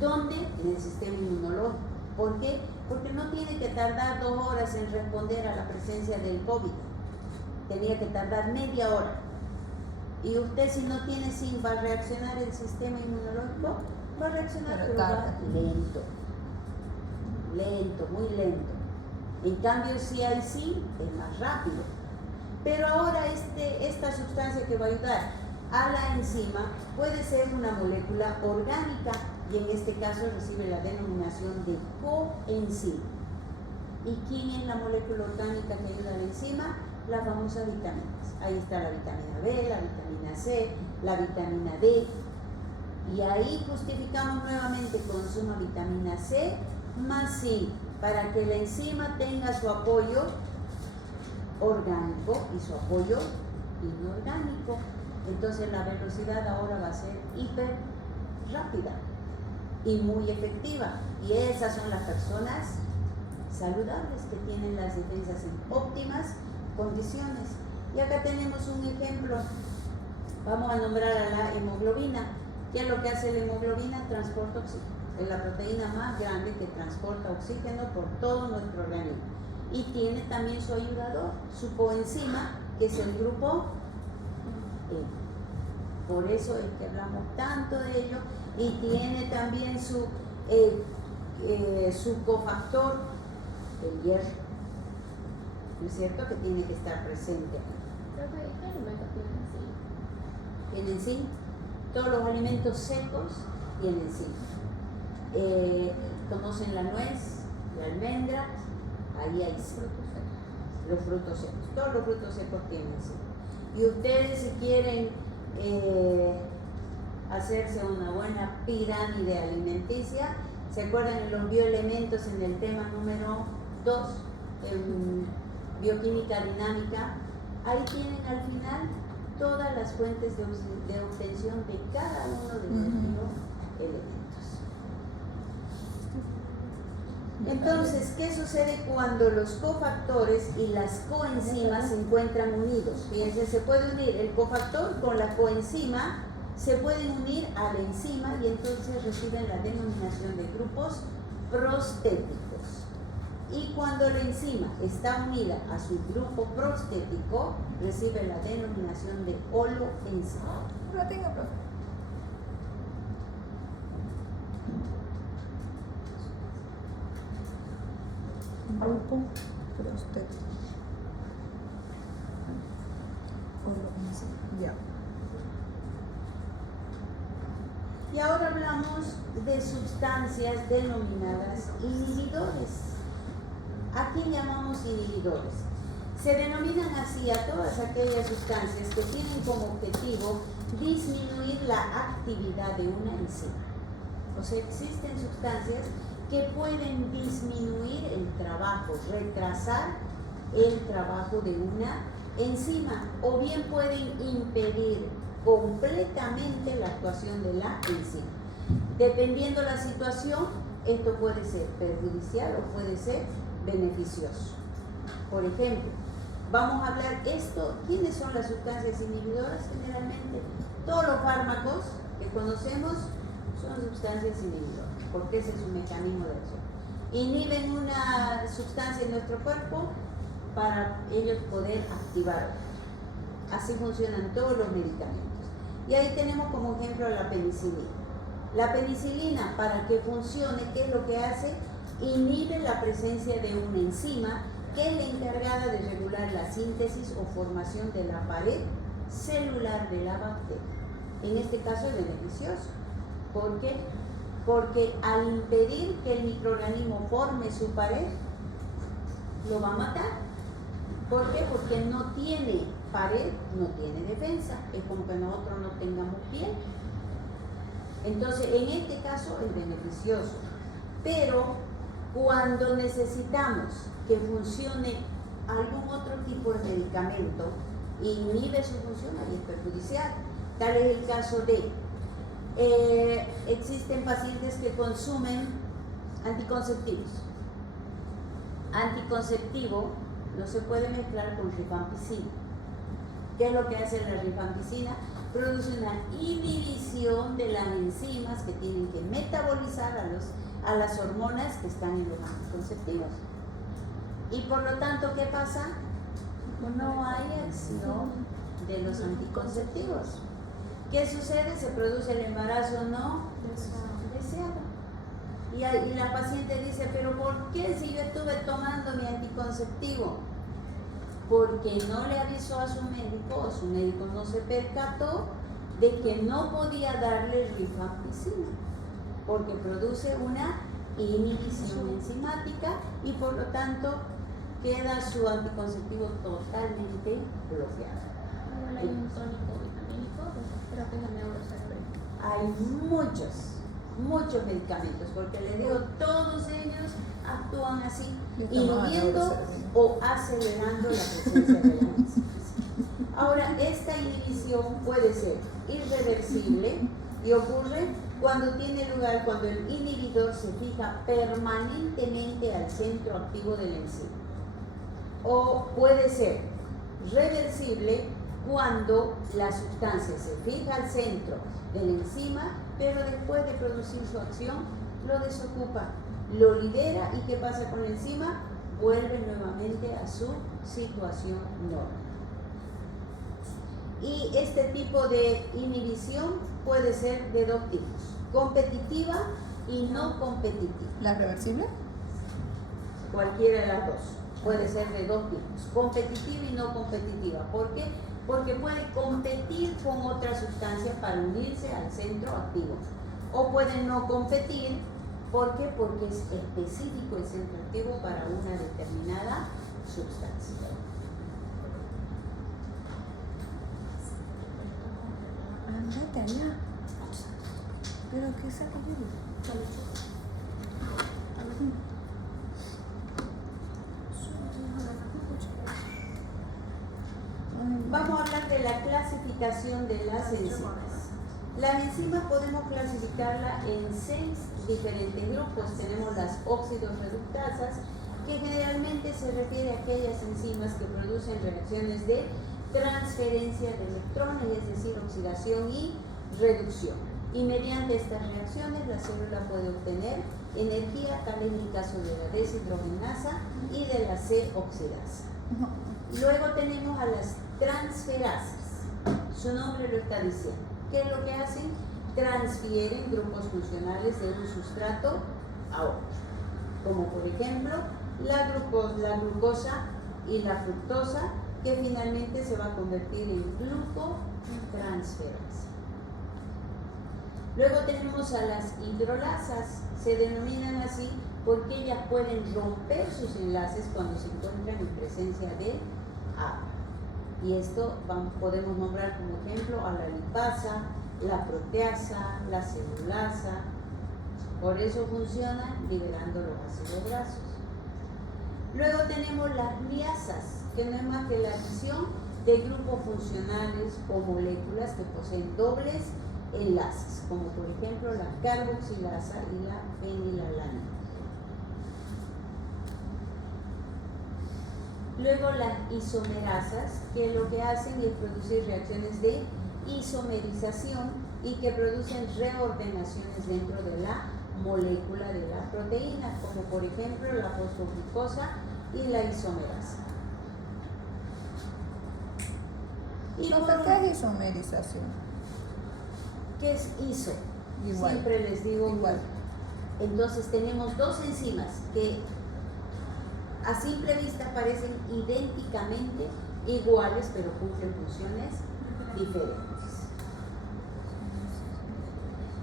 ¿Dónde? En el sistema inmunológico. ¿Por qué? Porque no tiene que tardar 2 horas en responder a la presencia del COVID. Tenía que tardar media hora. Y usted, si no tiene zinc, va a reaccionar el sistema inmunológico, va a reaccionar, pero va lento, muy lento. En cambio, si hay zinc, es más rápido. Pero ahora esta sustancia que va a ayudar a la enzima puede ser una molécula orgánica, y en este caso recibe la denominación de coenzima. ¿Y quién es la molécula orgánica que ayuda a la enzima? Las famosas vitaminas. Ahí está la vitamina B, la vitamina C, la vitamina D. Y ahí justificamos nuevamente consuma vitamina C más zinc para que la enzima tenga su apoyo orgánico y su apoyo inorgánico. Entonces la velocidad ahora va a ser hiper rápida y muy efectiva. Y esas son las personas saludables que tienen las defensas en óptimas condiciones. Y acá tenemos un ejemplo. Vamos a nombrar a la hemoglobina. ¿Qué es lo que hace la hemoglobina? Transporta oxígeno. Es la proteína más grande que transporta oxígeno por todo nuestro organismo. Y tiene también su ayudador, su coenzima, que es el grupo E. Por eso es que hablamos tanto de ello. Y tiene también su cofactor, el hierro. ¿No es cierto? Que tiene que estar presente. Creo que ¿qué alimentos Tienen zinc. Todos los alimentos secos tienen zinc. Conocen la nuez, la almendra, ahí hay zinc. Los frutos secos. Todos los frutos secos tienen zinc. Y ustedes, si quieren hacerse una buena pirámide alimenticia, ¿se acuerdan de los bioelementos en el tema número 2? En bioquímica dinámica. Ahí tienen al final todas las fuentes de obtención de cada uno de los bioelementos. Entonces, ¿qué sucede cuando los cofactores y las coenzimas se encuentran unidos? Fíjense, se puede unir el cofactor con la coenzima, se pueden unir a la enzima y entonces reciben la denominación de grupos prostéticos. Y cuando la enzima está unida a su grupo prostético, recibe la denominación de holoenzima. Lo tengo, profe. Grupo prostético. Ya. Y ahora hablamos de sustancias denominadas inhibidores. ¿A quién llamamos inhibidores? Se denominan así a todas aquellas sustancias que tienen como objetivo disminuir la actividad de una enzima. O sea, existen sustancias que pueden disminuir el trabajo, retrasar el trabajo de una enzima, o bien pueden impedir completamente la actuación de la enzima. Dependiendo la situación, esto puede ser perjudicial o puede ser beneficioso. Por ejemplo, vamos a hablar ¿quiénes son las sustancias inhibidoras? Generalmente, todos los fármacos que conocemos son sustancias inhibidoras, porque ese es su mecanismo de acción. Inhiben una sustancia en nuestro cuerpo para ellos poder activar. Así funcionan todos los medicamentos. Y ahí tenemos como ejemplo la penicilina. La penicilina, para que funcione, ¿qué es lo que hace? Inhibe la presencia de una enzima que es la encargada de regular la síntesis o formación de la pared celular de la bacteria. En este caso es beneficioso. ¿Por qué? Porque al impedir que el microorganismo forme su pared, lo va a matar. ¿Por qué? Porque no tiene pared, no tiene defensa. Es como que nosotros no tengamos piel. Entonces, en este caso es beneficioso. Pero cuando necesitamos que funcione algún otro tipo de medicamento e inhibe su función, ahí es perjudicial. Tal es el caso de existen pacientes que consumen anticonceptivos. Anticonceptivo no se puede mezclar con rifampicina. ¿Qué es lo que hace la rifampicina? Produce una inhibición de las enzimas que tienen que metabolizar a las hormonas que están en los anticonceptivos. Y por lo tanto, ¿qué pasa? No hay acción de los anticonceptivos. ¿Qué sucede? Se produce el embarazo no deseado. Y la paciente dice, ¿pero por qué si yo estuve tomando mi anticonceptivo? Porque no le avisó a su médico no se percató de que no podía darle rifampicina, porque produce una inhibición enzimática y por lo tanto queda su anticonceptivo totalmente bloqueado. Hay un tónico vitamínico, creo que es el neurocerebral. Hay muchos medicamentos, porque les digo, todos ellos actúan así, inhibiendo o acelerando la presencia de la enzima. Ahora, inhibición puede ser irreversible y ocurre cuando cuando el inhibidor se fija permanentemente al centro activo de la enzima. O puede ser reversible cuando la sustancia se fija al centro de la enzima, pero después de producir su acción lo desocupa, lo libera y ¿qué pasa con la enzima? Vuelve nuevamente a su situación normal. Y este tipo de inhibición puede ser de dos tipos, competitiva y no competitiva. ¿La reversible? Cualquiera de las dos. Puede ser de dos tipos, competitiva y no competitiva. ¿Por qué? Porque puede competir con otras sustancias para unirse al centro activo. O puede no competir, ¿por qué? Porque es específico el centro activo para una determinada sustancia. Andate allá. ¿Pero qué saca yo? Vamos a hablar de la clasificación de las enzimas. Las enzimas podemos clasificarlas en 6 diferentes grupos. Tenemos las óxido-reductasas, que generalmente se refiere a aquellas enzimas que producen reacciones de transferencia de electrones, es decir, oxidación y reducción. Y mediante estas reacciones la célula puede obtener energía, tal es el caso de la deshidrogenasa y de la C-oxidasa. Luego tenemos a las transferasas, su nombre lo está diciendo. ¿Qué es lo que hacen? Transfieren grupos funcionales de un sustrato a otro, como por ejemplo la glucosa y la fructosa, que finalmente se va a convertir en glucotransferasa. Luego tenemos a las hidrolasas, se denominan así porque ellas pueden romper sus enlaces cuando se encuentran en presencia de agua. Y esto podemos nombrar como ejemplo a la lipasa, la proteasa, la celulasa. Por eso funcionan liberando los ácidos grasos. Luego tenemos las liasas, que no es más que la adición de grupos funcionales o moléculas que poseen dobles enlaces, como por ejemplo la carboxilasa y la fenilalanina. Luego las isomerasas, que lo que hacen es producir reacciones de isomerización y que producen reordenaciones dentro de la molécula de la proteína, como por ejemplo la fosfoglucosa y la isomerasa. Y ¿Qué es isomerización? ¿Qué es iso? Igual. Siempre les digo igual. Entonces tenemos dos enzimas que a simple vista parecen idénticamente iguales, pero cumplen funciones diferentes.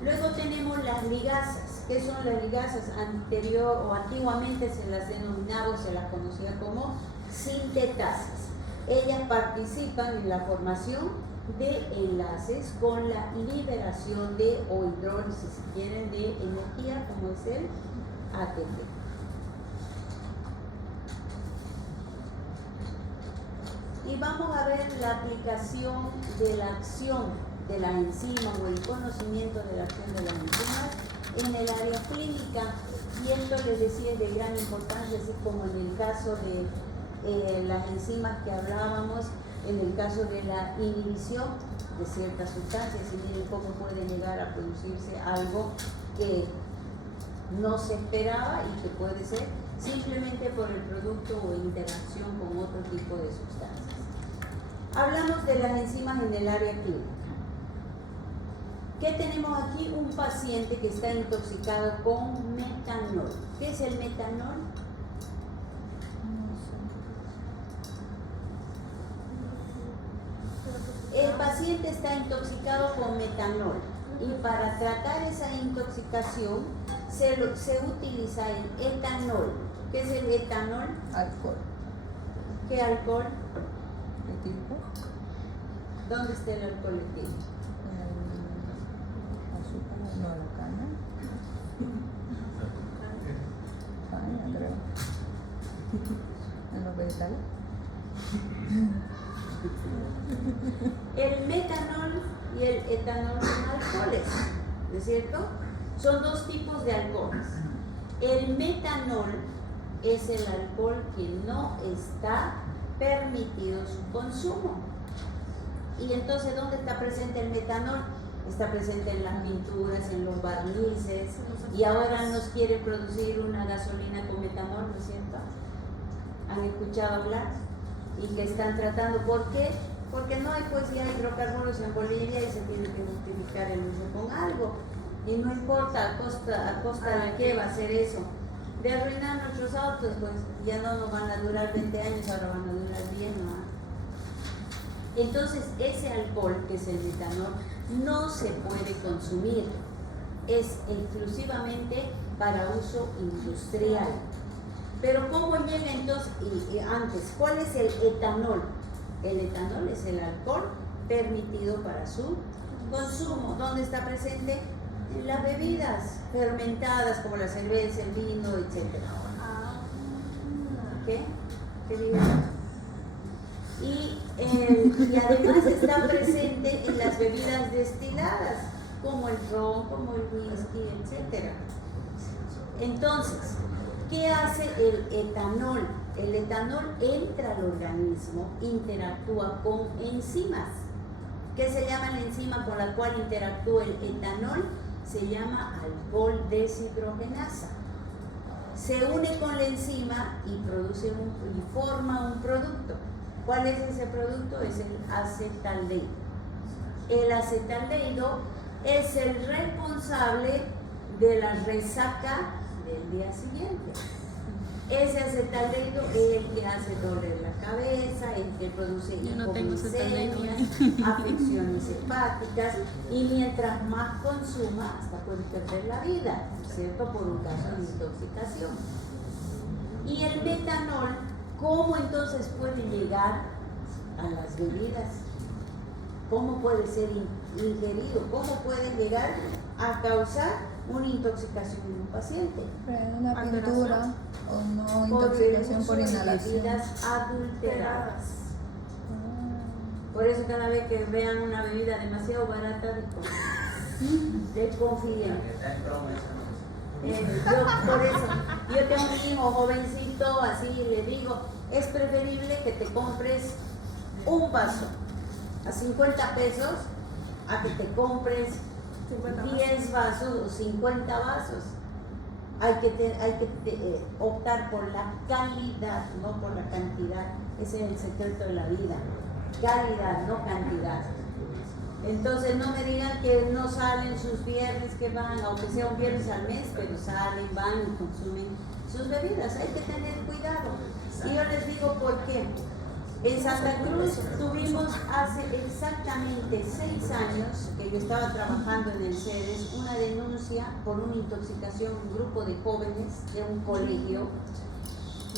Luego tenemos las ligasas. ¿Qué son las ligasas? Antiguamente se las denominaba, se las conocía como sintetasas. Ellas participan en la formación de enlaces con la liberación de, o hidrólisis si quieren, de energía, como es el ATP. Y vamos a ver la aplicación de la acción de las enzimas o el conocimiento de la acción de las enzimas en el área clínica. Y esto les decía es de gran importancia, así como en el caso de las enzimas que hablábamos, en el caso de la inhibición de ciertas sustancias, y miren cómo puede llegar a producirse algo que no se esperaba y que puede ser simplemente por el producto o interacción con otro tipo de sustancias. Hablamos de las enzimas en el área clínica. ¿Qué tenemos aquí? Un paciente que está intoxicado con metanol. ¿Qué es el metanol? El paciente está intoxicado con metanol y para tratar esa intoxicación se utiliza el etanol. ¿Qué es el etanol? Alcohol. ¿Qué alcohol? Etílico. ¿Dónde está el alcohol etílico? Azúcar, no, la caña. Caña, creo. En los vegetales. El metanol y el etanol son alcoholes, ¿no es cierto? Son dos tipos de alcoholes. El metanol es el alcohol que no está permitido su consumo. Y entonces, ¿dónde está presente el metanol? Está presente en las pinturas, en los barnices, y ahora nos quieren producir una gasolina con metanol, ¿no es cierto? ¿Han escuchado hablar? Y que están tratando, ¿por qué? Porque no hay pues ya hidrocarburos en Bolivia y se tiene que justificar el uso con algo. Y no importa a costa de qué va a ser eso. De arruinar nuestros autos, pues ya no nos van a durar 20 años, ahora van a durar 10, ¿no? Entonces, ese alcohol, que es el metanol, no se puede consumir. Es exclusivamente para uso industrial. Pero ¿cómo llega entonces? Y antes, ¿cuál es el etanol? El etanol es el alcohol permitido para su consumo. ¿Dónde está presente? En las bebidas fermentadas como la cerveza, el vino, etc. ¿Qué? ¿Qué digo? Y además está presente en las bebidas destiladas, como el ron, como el whisky, etc. Entonces, ¿qué hace el etanol? El etanol entra al organismo, interactúa con enzimas. ¿Qué se llama la enzima con la cual interactúa el etanol? Se llama alcohol deshidrogenasa. Se une con la enzima y forma un producto. ¿Cuál es ese producto? Es el acetaldehído. El acetaldehído es el responsable de la resaca del día siguiente. Ese acetaldehído es el que hace doler la cabeza, el que produce hipoglucemias, afecciones hepáticas, y mientras más consuma, hasta puede perder la vida, ¿cierto? Por un caso de intoxicación. Y el metanol, ¿cómo entonces puede llegar a las bebidas? ¿Cómo puede ser ingerido? ¿Cómo puede llegar a causar una intoxicación en un paciente? Una pintura o no intoxicación por inhalación. Bebidas adulteradas. Por eso cada vez que vean una bebida demasiado barata, desconfíen. Por eso, yo tengo un hijo jovencito, así le digo, es preferible que te compres un vaso a 50 pesos a que te compres 10 vasos o 50 vasos. Hay que optar por la calidad, no por la cantidad. Ese es el secreto de la vida. Calidad, no cantidad. Entonces no me digan que no salen sus viernes, que van, aunque sea un viernes al mes, pero salen, van y consumen sus bebidas. Hay que tener cuidado. Y yo les digo por qué. En Santa Cruz tuvimos hace exactamente 6 años que yo estaba trabajando en el CEDES una denuncia por una intoxicación, un grupo de jóvenes de un colegio,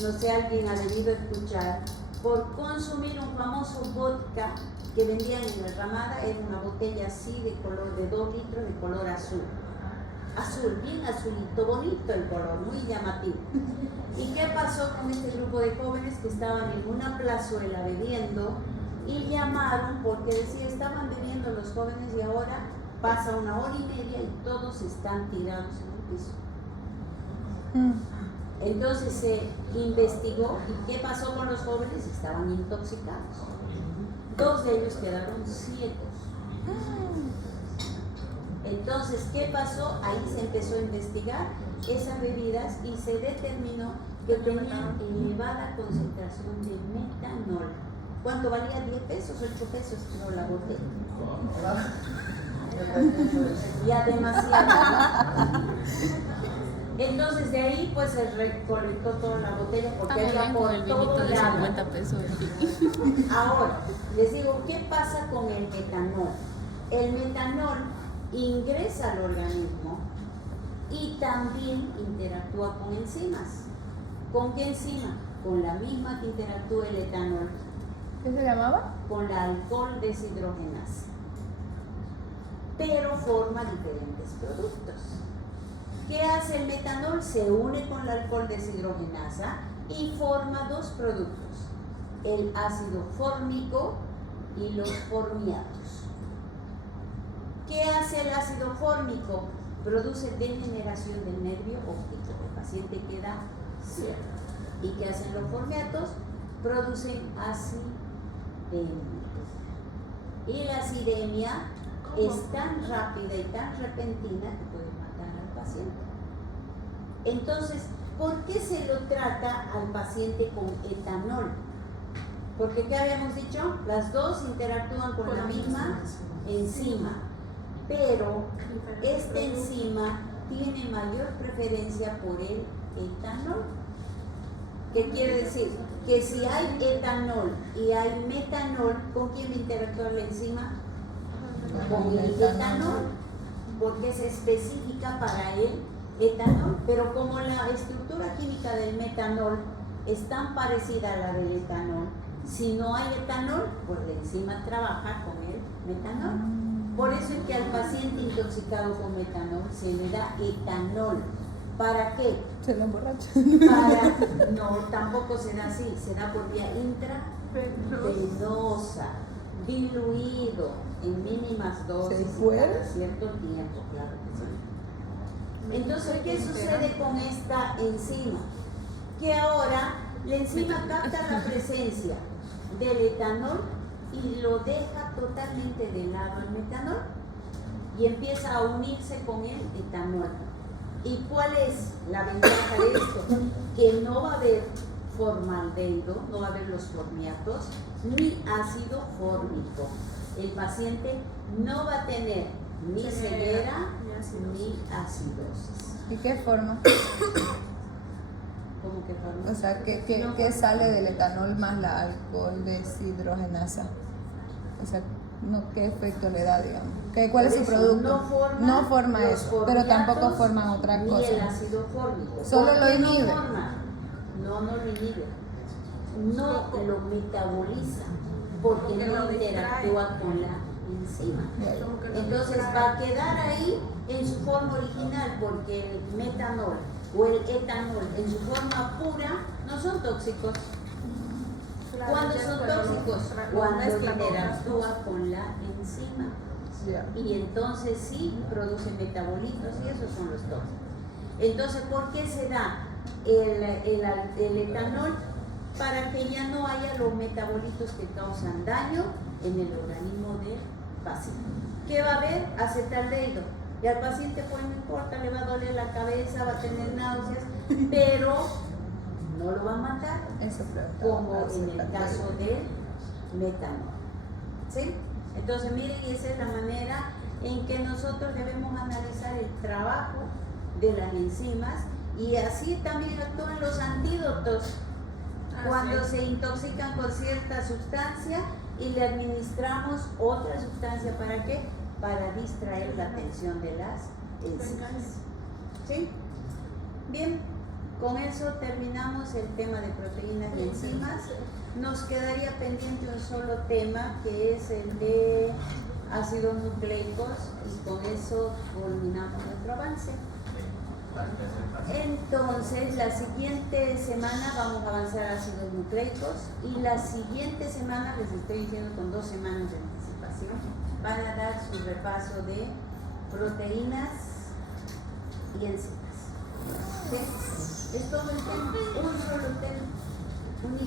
no sé, alguien ha debido escuchar, por consumir un famoso vodka que vendían en la Ramada. Era una botella así de color de 2 litros de color azul. Azul, bien azulito, bonito el color, muy llamativo. ¿Y qué pasó con este grupo de jóvenes que estaban en una plazuela bebiendo y llamaron porque decía estaban bebiendo los jóvenes y ahora pasa 1 hora y media y todos están tirados en el piso? Entonces se investigó y ¿qué pasó con los jóvenes? Estaban intoxicados. 2 de ellos quedaron ciegos. Entonces, ¿qué pasó? Ahí se empezó a investigar esas bebidas y se determinó que tenían elevada concentración de metanol. ¿Cuánto valía? 10 pesos, 8 pesos, no la botella. Ya demasiado. Entonces de ahí pues se recolectó toda la botella porque había por todo de lado. 50 pesos. Ahora, les digo, ¿qué pasa con el metanol? El metanol ingresa al organismo y también interactúa con enzimas. ¿Con qué enzima? Con la misma que interactúa el etanol. ¿Qué se llamaba? Con la alcohol deshidrogenasa. Pero forma diferentes productos. ¿Qué hace el metanol? Se une con la alcohol deshidrogenasa y forma 2 productos. El ácido fórmico y los formiatos. ¿Qué hace el ácido fórmico? Produce degeneración del nervio óptico. El paciente queda ciego. ¿Y qué hacen los formiatos? Producen acidemia. Y la acidemia es tan rápida y tan repentina que puede matar al paciente. Entonces, ¿por qué se lo trata al paciente con etanol? Porque, ¿qué habíamos dicho? Las dos interactúan con la misma enzima, pero esta enzima tiene mayor preferencia por el etanol. ¿Qué quiere decir? Que si hay etanol y hay metanol, ¿con quién va a interactuar la enzima? Con el etanol, porque es específica para el etanol, pero como la estructura química del metanol es tan parecida a la del etanol, si no hay etanol, pues la enzima trabaja con el metanol. Por eso es que al paciente intoxicado con metanol se le da etanol. ¿Para qué? Se lo emborracha. No, tampoco se da así, se da por vía intravenosa, diluido en mínimas dosis cada cierto tiempo, claro que sí. Entonces, ¿qué sucede con esta enzima? Que ahora la enzima capta la presencia del etanol y lo deja totalmente de lado el metanol y empieza a unirse con el etanol. ¿Y cuál es la ventaja de esto? Que no va a haber formaldehído, no va a haber los formiatos, ni ácido fórmico. El paciente no va a tener ni ceguera ni acidosis. ¿Y qué forma? ¿Cómo que forma? O sea, ¿qué sale del etanol más la alcohol deshidrogenasa? O sea, ¿qué efecto le da, digamos? ¿Cuál es su producto? No forma eso, pero tampoco forman otra cosa. Ni el ácido fórmico. Solo lo inhibe. No lo inhibe. No lo metaboliza, porque no interactúa con la enzima. Entonces va a quedar ahí en su forma original, porque el metanol o el etanol en su forma pura no son tóxicos. ¿Cuándo son tóxicos? Cuando interactúa con la enzima. Y entonces sí produce metabolitos y esos son los tóxicos. Entonces, ¿por qué se da el etanol? Para que ya no haya los metabolitos que causan daño en el organismo del paciente. ¿Qué va a haber? Acetaldehído. Y al paciente pues no importa, le va a doler la cabeza, va a tener náuseas, pero no lo va a matar, como en el caso del metanol. ¿Sí? Entonces miren, y esa es la manera en que nosotros debemos analizar el trabajo de las enzimas, y así también actúan los antídotos cuando se intoxican con cierta sustancia y le administramos otra sustancia. ¿Para qué? Para distraer la atención de las enzimas. ¿Sí? Bien, con eso terminamos el tema de proteínas y enzimas. Nos quedaría pendiente un solo tema, que es el de ácidos nucleicos, y con eso culminamos nuestro avance. Entonces, la siguiente semana vamos a avanzar a ácidos nucleicos, y la siguiente semana, les estoy diciendo con 2 semanas de anticipación, van a dar su repaso de proteínas y enzimas. ¿Sí? Es todo el tema, un solo tema, un